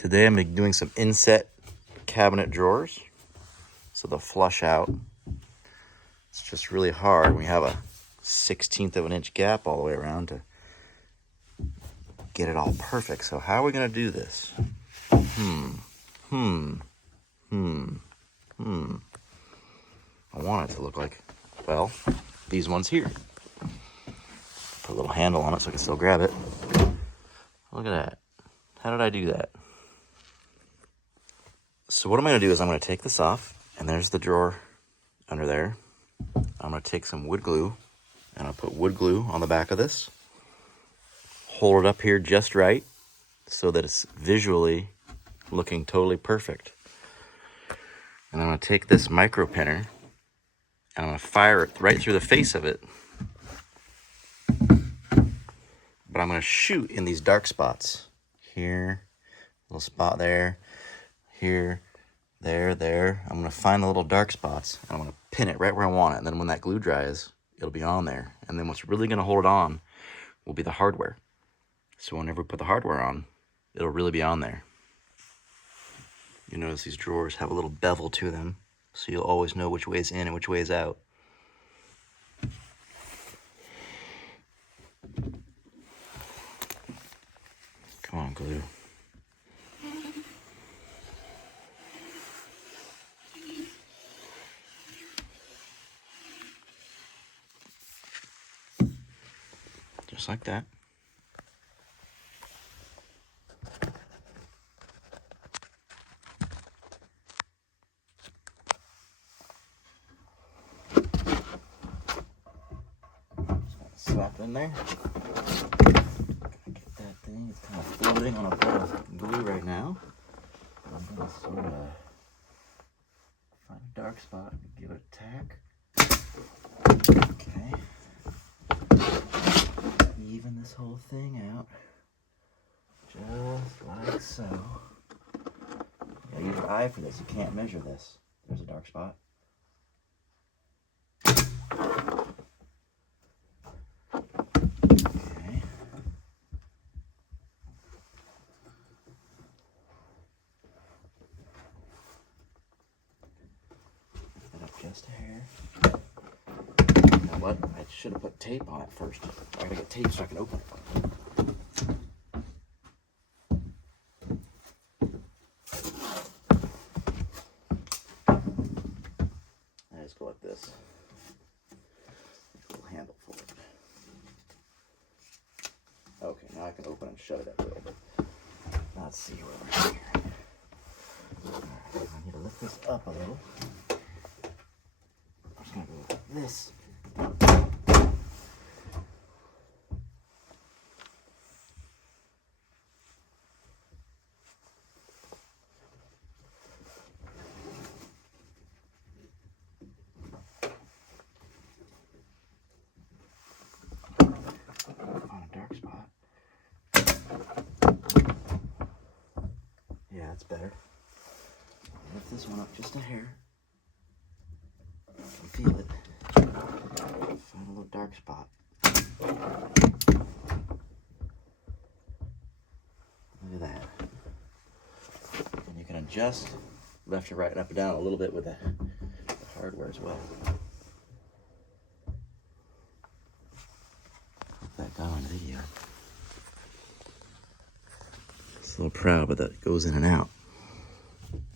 Today I'm doing some Inset cabinet drawers, so they'll flush out. It's just really hard when you have a 1/16 of an inch gap all the way around to get it all perfect. So how are we gonna do this? I want it to look like, well, these ones here. Put a little handle on it so I can still grab it. Look at that. How did I do that? So what I'm gonna do is I'm gonna take this off, and there's the drawer under there. I'm gonna take some wood glue, and I'll put wood glue on the back of this. Hold it up here just right so that it's visually looking totally perfect. And I'm gonna take this micro pinner and I'm gonna fire it right through the face of it. But I'm gonna shoot in these dark spots. Here, little spot there, here, there. I'm gonna find the little dark spots and I'm gonna pin it right where I want it. And then when that glue dries, it'll be on there. And then what's really gonna hold it on will be the hardware. So whenever we put the hardware on, it'll really be on there. You notice these drawers have a little bevel to them, so you'll always know which way is in and which way is out. Come on, glue. Just like that. Slap in there. Gotta get that thing. It's kind of floating on a ball of glue right now. I'm gonna sort of find a dark spot and give it a tack. Okay. Even this whole thing out. Just like so. You gotta use your eye for this. You can't measure this. There's a dark spot. Just a hair. You know what? I should have put tape on it first. I gotta get tape so I can open it. I just go like this. A little handle for it. Okay, now I can open and shut it up a little bit. Now let's see where we're here. Alright, I need to lift this up a little. I'm just gonna go like this. On a dark spot. Yeah, that's better. Lift this one up just a hair. I can feel it. Find a little dark spot. Look at that. And you can adjust left or right and up and down a little bit with the hardware as well. Hope that got on video. It's a little proud, but that goes in and out.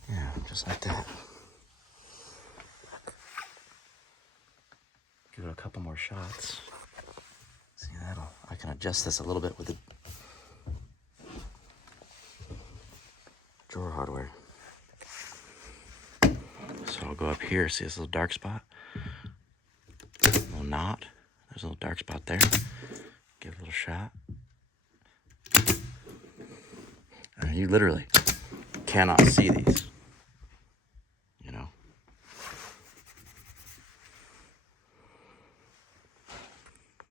Yeah, just like that. Give it a couple more shots. See, I can adjust this a little bit with the drawer hardware. So I'll go up here, see this little dark spot? A little knot. There's a little dark spot there. Give it a little shot. And you literally cannot see these.